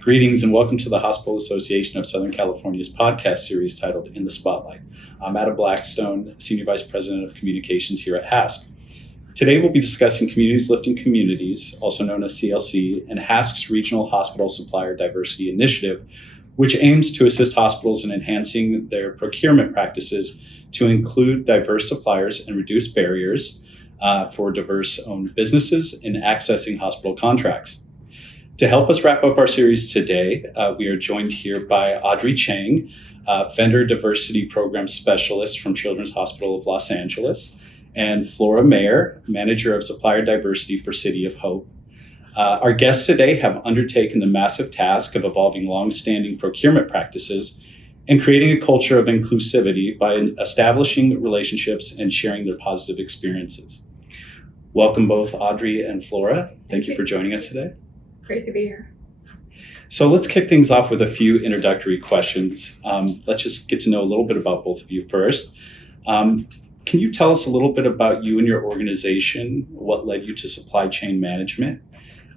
Greetings and welcome to the Hospital Association of Southern California's podcast series titled In the Spotlight. I'm Adam Blackstone, Senior Vice President of Communications here at HASC. Today we'll be discussing Communities Lifting Communities, also known as CLC, and HASC's Regional Hospital Supplier Diversity Initiative, which aims to assist hospitals in enhancing their procurement practices to include diverse suppliers and reduce barriers for diverse-owned businesses in accessing hospital contracts. To help us wrap up our series today, we are joined here by Audrey Chang, Vendor Diversity Program Specialist from Children's Hospital of Los Angeles, and Flora Mayer, Manager of Supplier Diversity for City of Hope. Our guests today have undertaken the massive task of evolving long-standing procurement practices and creating a culture of inclusivity by establishing relationships and sharing their positive experiences. Welcome both Audrey and Flora. Thank you for joining us today. Great to be here. So let's kick things off with a few introductory questions. Let's just get to know a little bit about both of you first. Can you tell us a little bit about you and your organization, what led you to supply chain management,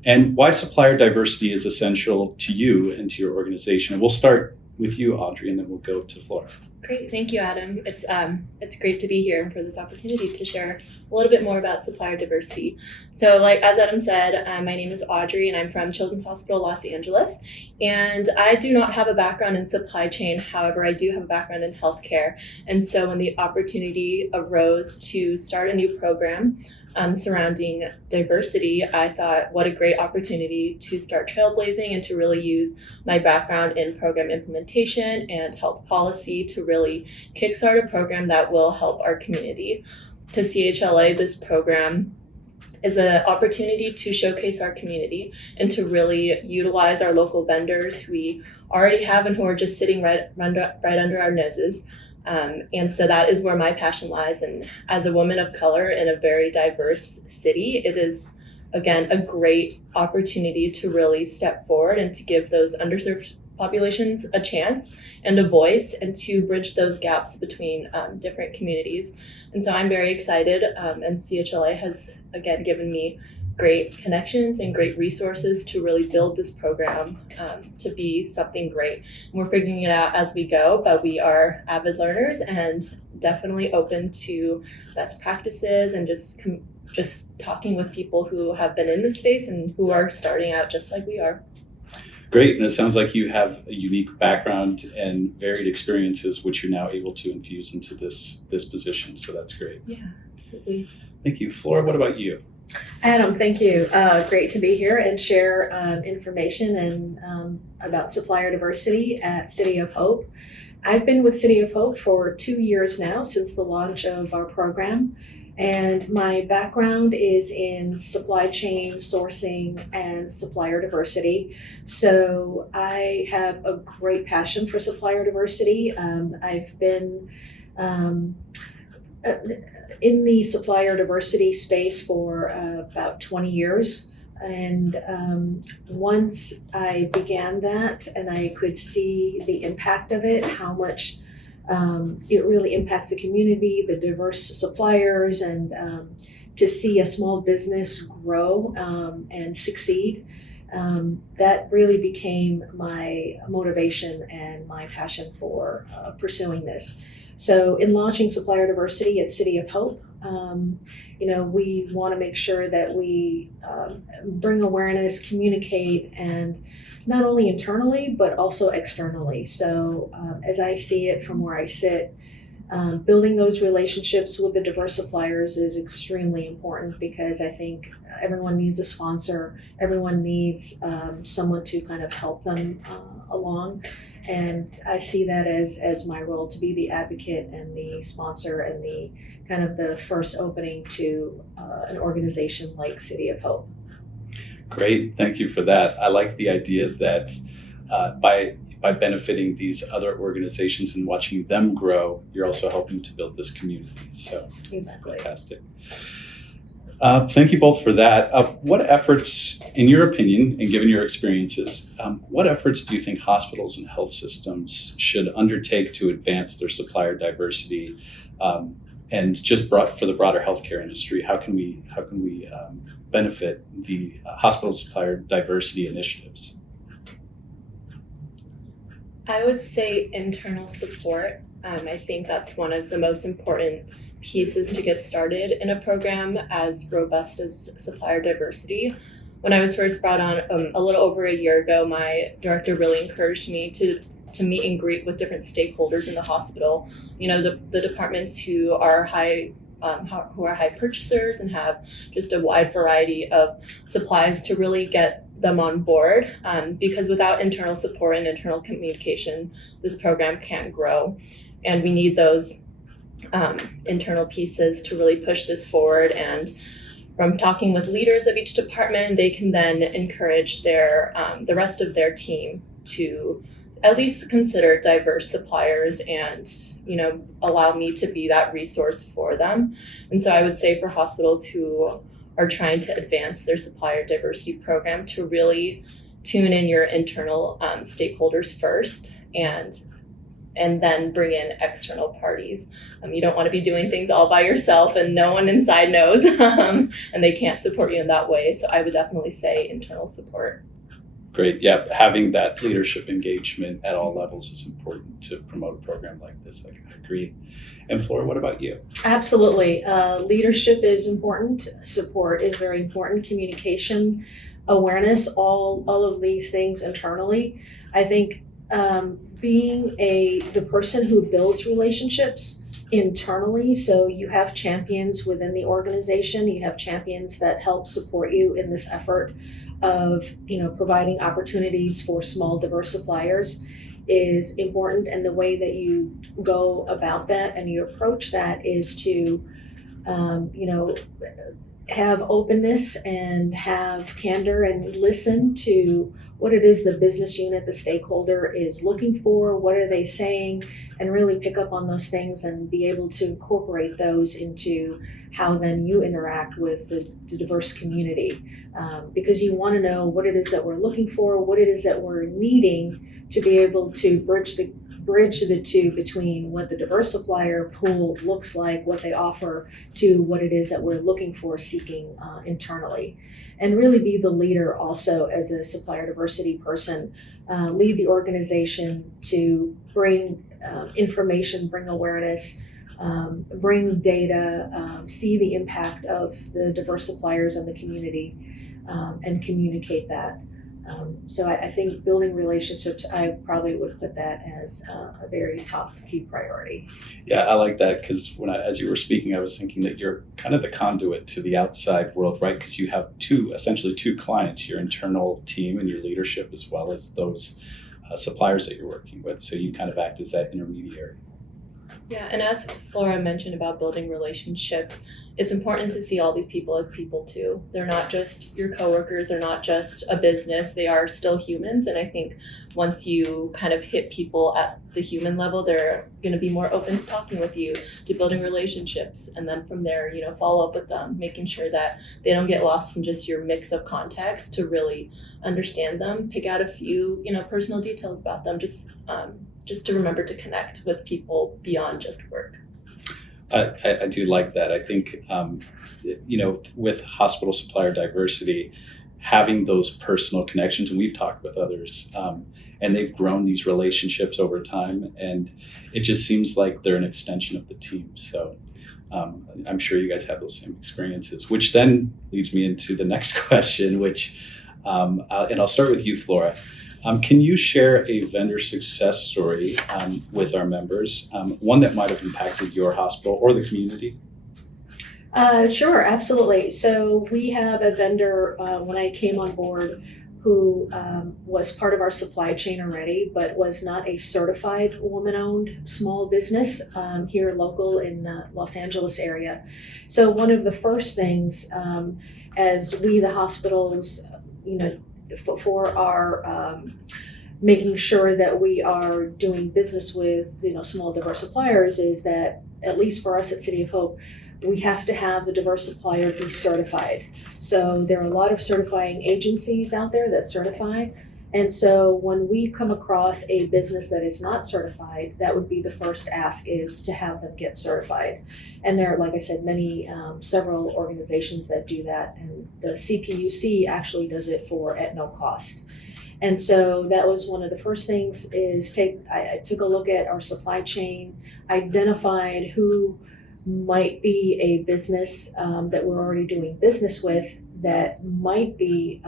and why supplier diversity is essential to you and to your organization? We'll start with you, Audrey, and then we'll go to Flora. Great, thank you, Adam. It's great to be here and for this opportunity to share a little bit more about supplier diversity. So, as Adam said, my name is Audrey, and I'm from Children's Hospital Los Angeles. And I do not have a background in supply chain. However, I do have a background in healthcare. And so, when the opportunity arose to start a new program surrounding diversity, I thought, what a great opportunity to start trailblazing and to really use my background in program implementation and health policy to really kickstart a program that will help our community. To CHLA, this program is an opportunity to showcase our community and to really utilize our local vendors who we already have and who are just sitting right under our noses. And so that is where my passion lies. And as a woman of color in a very diverse city, it is, again, a great opportunity to really step forward and to give those underserved populations a chance and a voice and to bridge those gaps between different communities. And so I'm very excited, and CHLA has, again, given me great connections and great resources to really build this program to be something great. And we're figuring it out as we go, but we are avid learners and definitely open to best practices and just talking with people who have been in this space and who are starting out just like we are. Great, and it sounds like you have a unique background and varied experiences, which you're now able to infuse into this position. So that's great. Yeah, absolutely. Thank you, Flora. What about you? Adam, thank you. Great to be here and share information and about supplier diversity at City of Hope. I've been with City of Hope for 2 years now since the launch of our program. And my background is in supply chain sourcing and supplier diversity. So I have a great passion for supplier diversity. I've been in the supplier diversity space for about 20 years. And once I began that and I could see the impact of it, how much it really impacts the community, the diverse suppliers, and to see a small business grow and succeed, that really became my motivation and my passion for pursuing this. So in launching supplier diversity at City of Hope, we want to make sure that we bring awareness, communicate, and not only internally, but also externally. So as I see it from where I sit, building those relationships with the diverse suppliers is extremely important because I think everyone needs a sponsor. Everyone needs someone to kind of help them along. And I see that as my role, to be the advocate and the sponsor and the kind of the first opening to an organization like City of Hope. Great, thank you for that. I like the idea that by benefiting these other organizations and watching them grow, you're also helping to build this community. So exactly. Fantastic. Thank you both for that. What efforts, in your opinion, and given your experiences, what efforts do you think hospitals and health systems should undertake to advance their supplier diversity, and just for the broader healthcare industry? How can we benefit the hospital supplier diversity initiatives? I would say internal support. I think that's one of the most important pieces to get started in a program as robust as supplier diversity. When I was first brought on a little over a year ago, my director really encouraged me to meet and greet with different stakeholders in the hospital. You know, the departments who are high purchasers and have just a wide variety of supplies to really get them on board, because without internal support and internal communication, this program can't grow. And we need those internal pieces to really push this forward. And from talking with leaders of each department, they can then encourage the rest of their team to at least consider diverse suppliers and, you know, allow me to be that resource for them. And so I would say for hospitals who are trying to advance their supplier diversity program to really tune in your internal stakeholders first and then bring in external parties. You don't want to be doing things all by yourself and no one inside knows and they can't support you in that way. So I would definitely say internal support. Great. Yeah, having that leadership engagement at all levels is important to promote a program like this. I agree. And Flora, what about you? Absolutely. Leadership is important. Support is very important. Communication, awareness, all of these things internally. I think being the person who builds relationships internally, so you have champions within the organization, you have champions that help support you in this effort of, you know, providing opportunities for small diverse suppliers is important. And the way that you go about that and you approach that is to you know, have openness and have candor and listen to what it is the business unit, the stakeholder is looking for, what are they saying, and really pick up on those things and be able to incorporate those into how then you interact with the diverse community. Because you want to know what it is that we're looking for, what it is that we're needing to be able to bridge the two between what the diverse supplier pool looks like, what they offer, to what it is that we're looking for, seeking internally. And really be the leader also as a supplier diversity person, lead the organization to bring information, bring awareness, bring data, see the impact of the diverse suppliers in the community, and communicate that. So I think building relationships, I probably would put that as a very top key priority. Yeah, I like that because as you were speaking, I was thinking that you're kind of the conduit to the outside world, right? Because you have essentially two clients, your internal team and your leadership, as well as those suppliers that you're working with. So you kind of act as that intermediary. Yeah, and as Flora mentioned about building relationships, it's important to see all these people as people too. They're not just your coworkers, they're not just a business, they are still humans. And I think once you kind of hit people at the human level, they're going to be more open to talking with you, to building relationships. And then from there, you know, follow up with them, making sure that they don't get lost in just your mix of context, to really understand them, pick out a few, you know, personal details about them, just to remember to connect with people beyond just work. I do like that. I think, you know, with hospital supplier diversity, having those personal connections, and we've talked with others, and they've grown these relationships over time, and it just seems like they're an extension of the team. So I'm sure you guys have those same experiences, which then leads me into the next question, which, and I'll start with you, Flora. Can you share a vendor success story with our members, one that might have impacted your hospital or the community? Sure, absolutely. So we have a vendor when I came on board who was part of our supply chain already, but was not a certified woman-owned small business here local in the Los Angeles area. So one of the first things as we, the hospitals, you know, for our making sure that we are doing business with, you know, small diverse suppliers, is that at least for us at City of Hope, we have to have the diverse supplier be certified. So there are a lot of certifying agencies out there that certify. And so when we come across a business that is not certified, that would be the first ask, is to have them get certified. And there are, like I said, several organizations that do that. And the CPUC actually does it at no cost. And so that was one of the first things is I took a look at our supply chain, identified who might be a business that we're already doing business with that might be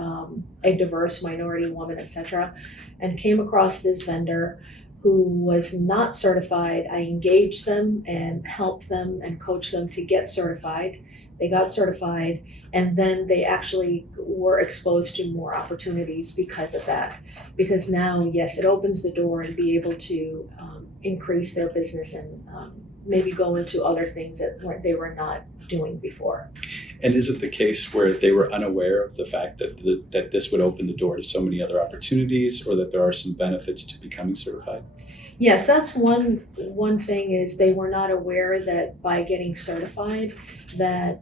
a diverse minority woman, etc., and came across this vendor who was not certified. I engaged them and helped them and coached them to get certified. They got certified, and then they actually were exposed to more opportunities because of that. Because now, yes, it opens the door and be able to increase their business and maybe go into other things that they were not doing before. And is it the case where they were unaware of the fact that that this would open the door to so many other opportunities, or that there are some benefits to becoming certified? Yes, that's one thing is they were not aware that by getting certified that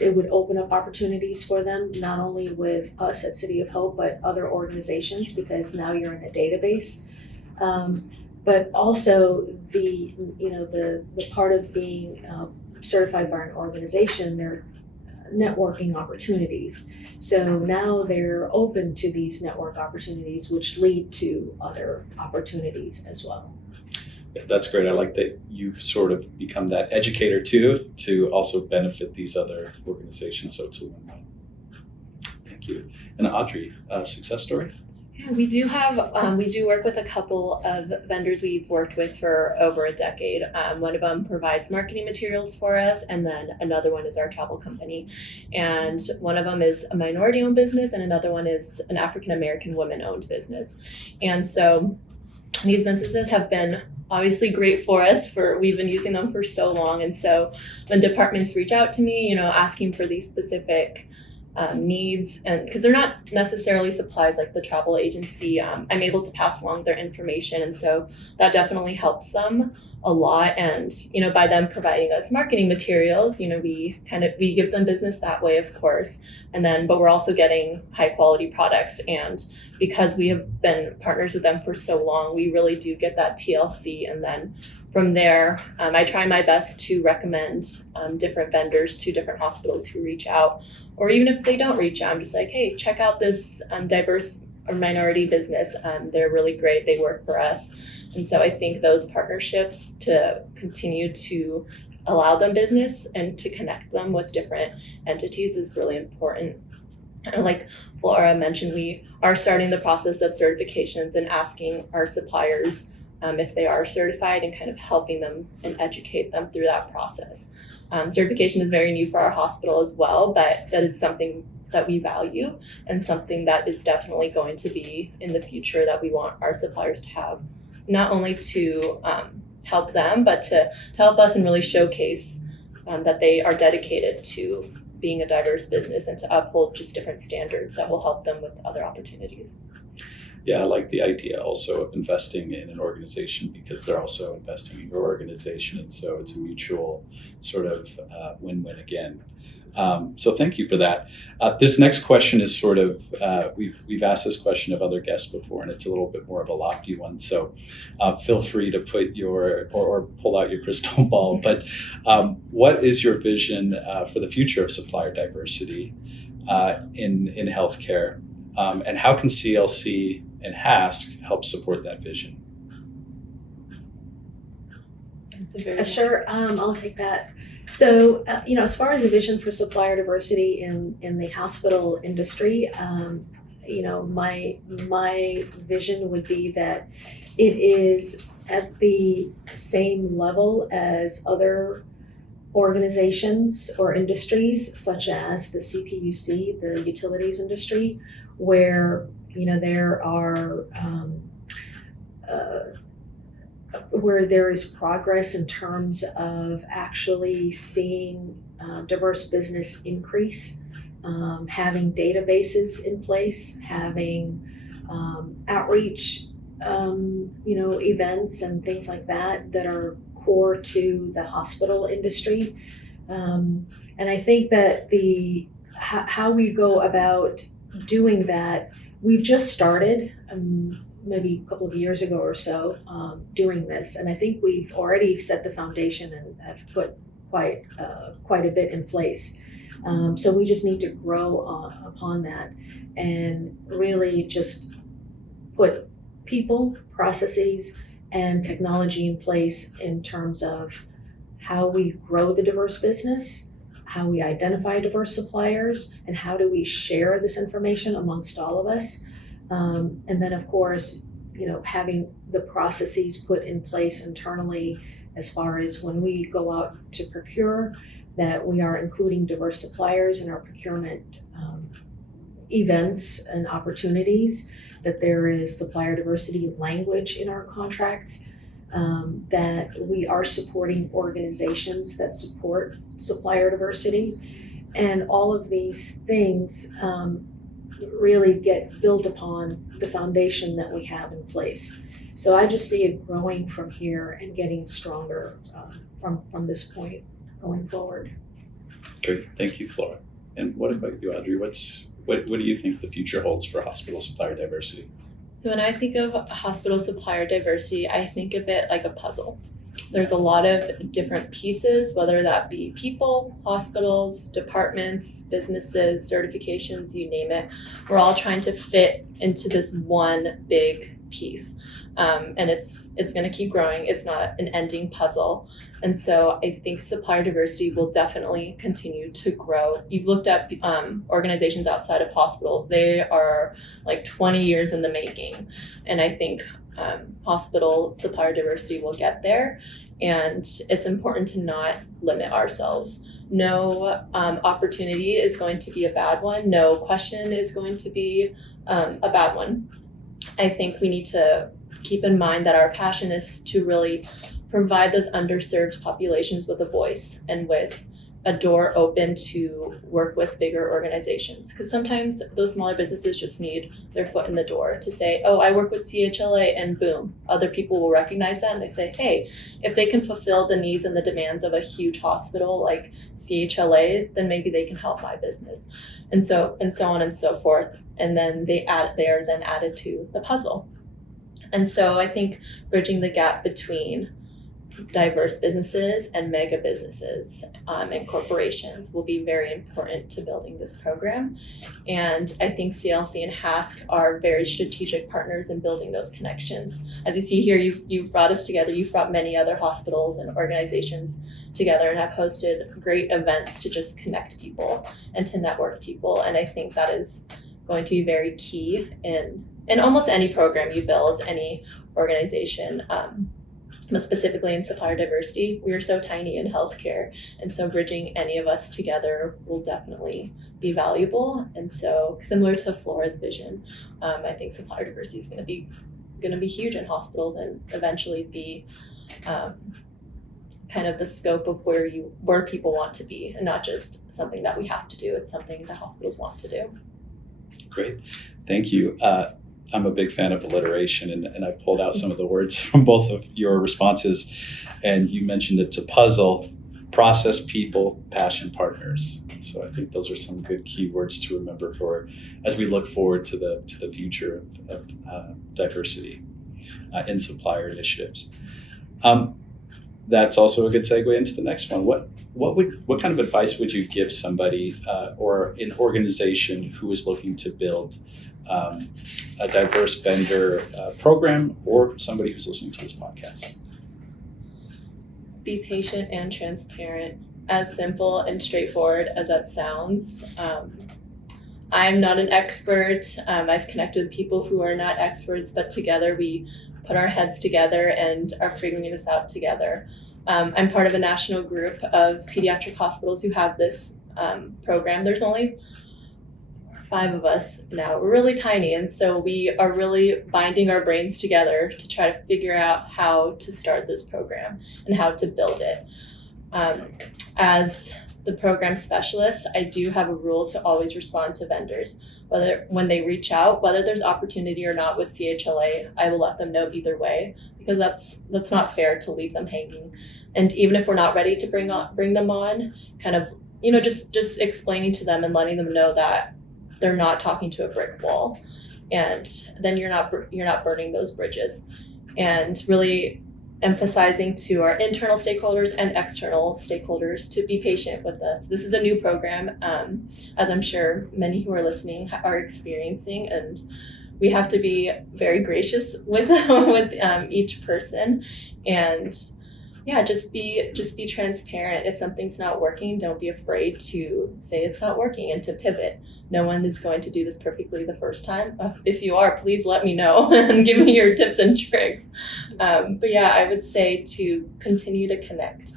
it would open up opportunities for them, not only with us at City of Hope, but other organizations, because now you're in a database. But also the part of being certified by an organization, they're networking opportunities. So now they're open to these network opportunities, which lead to other opportunities as well. Yeah, that's great. I like that you've sort of become that educator too, to also benefit these other organizations. So it's a win-win. Thank you. And Audrey, success story? Yeah, we do work with a couple of vendors we've worked with for over a decade. One of them provides marketing materials for us, and then another one is our travel company. And one of them is a minority-owned business, and another one is an African-American woman-owned business. And so these businesses have been obviously great for us. We've been using them for so long. And so when departments reach out to me, asking for these specific needs, and because they're not necessarily supplies like the travel agency, I'm able to pass along their information, and so that definitely helps them a lot. And by them providing us marketing materials, we give them business that way, of course, but we're also getting high quality products. And because we have been partners with them for so long, we really do get that TLC. And then from there, I try my best to recommend different vendors to different hospitals who reach out. Or even if they don't reach out, I'm just like, hey, check out this diverse or minority business. They're really great. They work for us. And so I think those partnerships to continue to allow them business and to connect them with different entities is really important. And like Flora mentioned, we are starting the process of certifications and asking our suppliers if they are certified, and kind of helping them and educate them through that process. Certification is very new for our hospital as well, but that is something that we value and something that is definitely going to be in the future that we want our suppliers to have, not only to help them, but to help us and really showcase that they are dedicated to being a diverse business and to uphold just different standards that will help them with other opportunities. Yeah, I like the idea also of investing in an organization, because they're also investing in your organization. And so it's a mutual sort of win-win again. So thank you for that. This next question is sort of, we've asked this question of other guests before, and it's a little bit more of a lofty one. So feel free to put or pull out your crystal ball. But what is your vision for the future of supplier diversity in healthcare? And how can CLC and HASC help support that vision? Sure, I'll take that. So, as far as a vision for supplier diversity in the hospital industry, my vision would be that it is at the same level as other organizations or industries, such as the CPUC, the utilities industry, where there are where there is progress in terms of actually seeing diverse business increase, having databases in place, having outreach, events and things like that are core to the hospital industry. And I think that how we go about doing that, we've just started maybe a couple of years ago or so doing this, and I think we've already set the foundation and have put quite a bit in place. So we just need to grow upon that and really just put people, processes, and technology in place in terms of how we grow the diverse business, how we identify diverse suppliers, and how do we share this information amongst all of us. And then, of course, having the processes put in place internally as far as when we go out to procure, that we are including diverse suppliers in our procurement events and opportunities, that there is supplier diversity language in our contracts, that we are supporting organizations that support supplier diversity. And all of these things really get built upon the foundation that we have in place. So I just see it growing from here and getting stronger from this point going forward. Great, thank you, Flora. And what about you, Audrey? What do you think the future holds for hospital supplier diversity? So when I think of hospital supplier diversity, I think of it like a puzzle. There's a lot of different pieces, whether that be people, hospitals, departments, businesses, certifications, you name it. We're all trying to fit into this one big piece. And it's going to keep growing. It's not an ending puzzle. And so I think supplier diversity will definitely continue to grow. You've looked at organizations outside of hospitals. They are like 20 years in the making. And I think hospital supplier diversity will get there. And it's important to not limit ourselves. No opportunity is going to be a bad one. No question is going to be a bad one. I think we need to keep in mind that our passion is to really provide those underserved populations with a voice and with a door open to work with bigger organizations. Because sometimes those smaller businesses just need their foot in the door to say, oh, I work with CHLA, and boom, other people will recognize that and they say, hey, if they can fulfill the needs and the demands of a huge hospital like CHLA, then maybe they can help my business. And so on and so forth. And then they are then added to the puzzle. And so I think bridging the gap between diverse businesses and mega businesses and corporations will be very important to building this program. And I think CLC and HASC are very strategic partners in building those connections. As you see here, you've brought us together. You've brought many other hospitals and organizations together and have hosted great events to just connect people and to network people. And I think that is going to be very key in almost any program you build, any organization. But specifically in supplier diversity, we are so tiny in healthcare, and so bridging any of us together will definitely be valuable. And so, similar to Flora's vision, I think supplier diversity is going to be huge in hospitals and eventually be kind of the scope of where people want to be, and not just something that we have to do. It's something that hospitals want to do. Great, thank you. I'm a big fan of alliteration, and I pulled out some of the words from both of your responses. And you mentioned it's a puzzle: process, people, passion, partners. So I think those are some good keywords to remember for as we look forward to the future of diversity in supplier initiatives. That's also a good segue into the next one. What kind of advice would you give somebody or an organization who is looking to build a diverse vendor program, or somebody who's listening to this podcast? Be patient and transparent. As simple and straightforward as that sounds. I'm not an expert. I've connected with people who are not experts, but together we put our heads together and are figuring this out together. I'm part of a national group of pediatric hospitals who have this program. There's only 5 of us now. We're really tiny, and so we are really binding our brains together to try to figure out how to start this program and how to build it. As the program specialist, I do have a rule to always respond to vendors. When they reach out, whether there's opportunity or not with CHLA, I will let them know either way, because that's not fair to leave them hanging. And even if we're not ready to bring them on, kind of, just explaining to them and letting them know that they're not talking to a brick wall, and then you're not burning those bridges, and really emphasizing to our internal stakeholders and external stakeholders to be patient with us. This is a new program, as I'm sure many who are listening are experiencing, and we have to be very gracious with with each person, and yeah, just be transparent. If something's not working, don't be afraid to say it's not working and to pivot. No one is going to do this perfectly the first time. If you are, please let me know and give me your tips and tricks. But yeah, I would say to continue to connect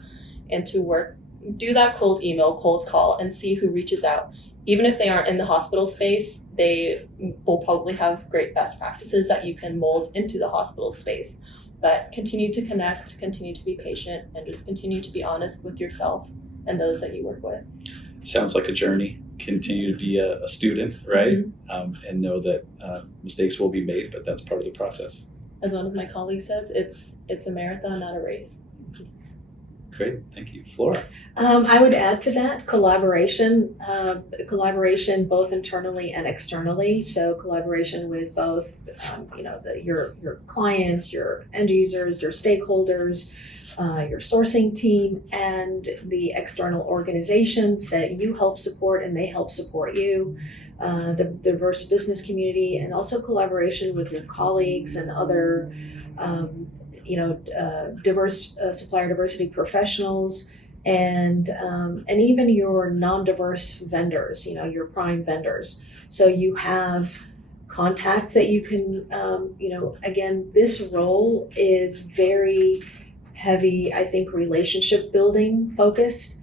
and to do that cold email, cold call, and see who reaches out. Even if they aren't in the hospital space, they will probably have great best practices that you can mold into the hospital space. But continue to connect, continue to be patient, and just continue to be honest with yourself and those that you work with. Sounds like a journey. Continue to be a student, right? Mm-hmm. And know that mistakes will be made, but that's part of the process. As one of my colleagues says, it's a marathon, not a race. Great, thank you. Flora? I would add to that collaboration both internally and externally. So collaboration with both, your clients, your end users, your stakeholders, your sourcing team, and the external organizations that you help support and they help support you, the diverse business community, and also collaboration with your colleagues and other diverse supplier diversity professionals, and even your non-diverse vendors, your prime vendors. So you have contacts that you can, again, this role is very heavy, I think, relationship building focused,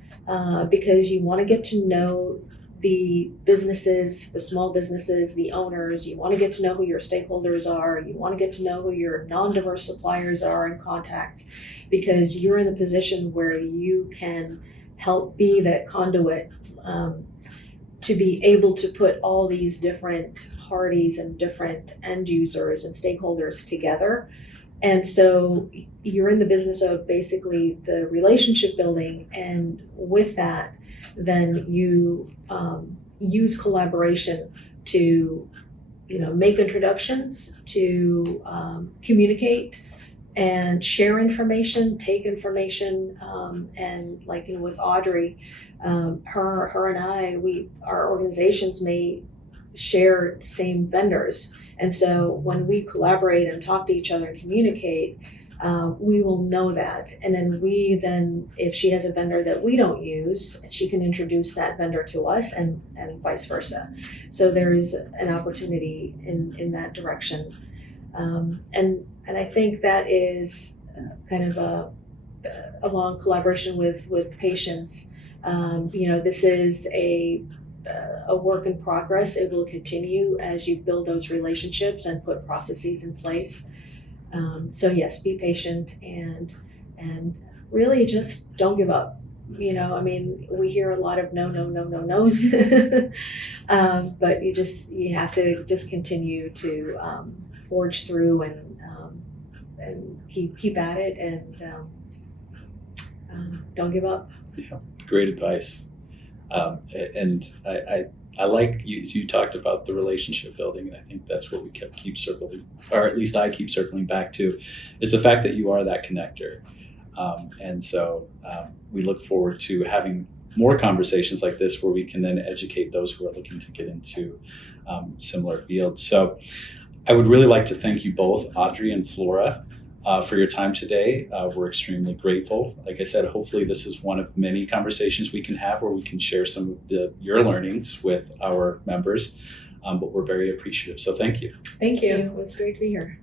because you want to get to know the businesses, the small businesses, the owners. You want to get to know who your stakeholders are. You want to get to know who your non-diverse suppliers are and contacts, because you're in a position where you can help be that conduit to be able to put all these different parties and different end users and stakeholders together. And so you're in the business of basically the relationship building, and with that, then you use collaboration to, make introductions, to communicate and share information, take information, and like with Audrey, her and I, our organizations may share same vendors, and so when we collaborate and talk to each other and communicate, we will know that, and then if she has a vendor that we don't use, she can introduce that vendor to us, and vice versa. So there's an opportunity in that direction, and I think that is kind of a long collaboration with patients. This is a work in progress. It will continue as you build those relationships and put processes in place. So yes, be patient and really just don't give up. We hear a lot of no's, but you have to just continue to forge through and keep at it, and don't give up. Yeah, great advice. And I like you talked about the relationship building, and I think that's what we keep circling, or at least I keep circling back to, is the fact that you are that connector. And so we look forward to having more conversations like this where we can then educate those who are looking to get into similar fields. So I would really like to thank you both, Audrey and Flora, for your time today. We're extremely grateful. Like I said, hopefully this is one of many conversations we can have where we can share some of your learnings with our members, but we're very appreciative. So thank you. Thank you. It was great to be here.